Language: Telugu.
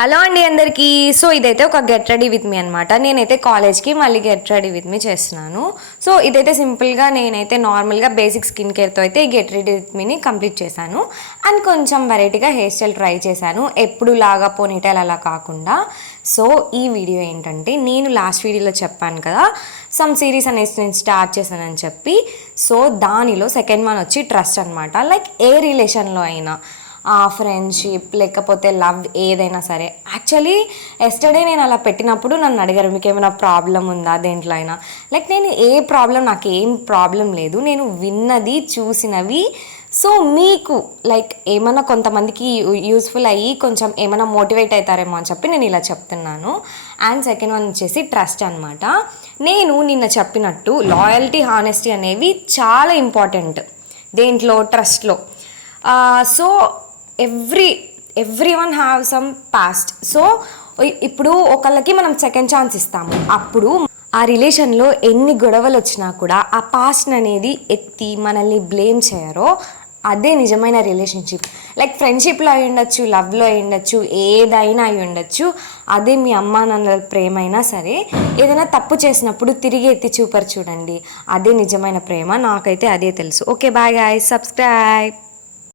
హలో అండి అందరికీ. సో ఇదైతే ఒక గెట్ రెడీ విత్ మీ అనమాట. నేనైతే కాలేజ్కి మళ్ళీ గెట్ రెడీ విత్ మీ చేస్తున్నాను. సో ఇదైతే సింపుల్గా నేనైతే నార్మల్గా బేసిక్ స్కిన్ కేర్తో అయితే ఈ గెట్ రెడీ విత్ మీని కంప్లీట్ చేశాను. అండ్ కొంచెం వెరైటీగా హెయిర్ స్టైల్ ట్రై చేశాను, ఎప్పుడు లాగా పోనీటైల్ అలా కాకుండా. సో ఈ వీడియో ఏంటంటే, నేను లాస్ట్ వీడియోలో చెప్పాను కదా సమ్ సిరీస్ అనేసి నేను స్టార్ట్ చేశానని చెప్పి. సో దానిలో సెకండ్ వన్ వచ్చి ట్రస్ట్ అనమాట. లైక్ ఏ రిలేషన్లో అయినా, ఫ్రెండ్షిప్ లేకపోతే లవ్ ఏదైనా సరే. యాక్చువల్లీ ఎస్టర్డే నేను అలా పెట్టినప్పుడు నన్ను అడిగారు, మీకు ఏమైనా ప్రాబ్లం ఉందా దేంట్లో అయినా. లైక్ నేను నాకు ఏం ప్రాబ్లం లేదు, నేను విన్నది చూసినవి. సో మీకు లైక్ ఏమైనా కొంతమందికి యూస్ఫుల్ అయ్యి కొంచెం ఏమైనా మోటివేట్ అవుతారేమో అని చెప్పి నేను ఇలా చెప్తున్నాను. అండ్ సెకండ్ వన్ వచ్చేసి ట్రస్ట్ అనమాట. నేను నిన్న చెప్పినట్టు లాయల్టీ, హానెస్టీ అనేవి చాలా ఇంపార్టెంట్ దేంట్లో, ట్రస్ట్లో. So every one have some past. So ఇప్పుడు ఒకళ్ళకి మనం సెకండ్ ఛాన్స్ ఇస్తాము, అప్పుడు ఆ రిలేషన్లో ఎన్ని గొడవలు వచ్చినా కూడా ఆ పాస్ట్ అనేది ఎత్తి మనల్ని బ్లేమ్ చేయరో, అదే నిజమైన రిలేషన్షిప్. లైక్ ఫ్రెండ్షిప్లో అయి ఉండొచ్చు, లవ్లో అయి ఉండొచ్చు, ఏదైనా అయి ఉండొచ్చు. అదే మీ అమ్మా నాన్నల ప్రేమ అయినా సరే, ఏదైనా తప్పు చేసినప్పుడు తిరిగి ఎత్తి చూపరు చూడండి, అదే నిజమైన ప్రేమ. నాకైతే అదే తెలుసు. Okay, bye guys, subscribe.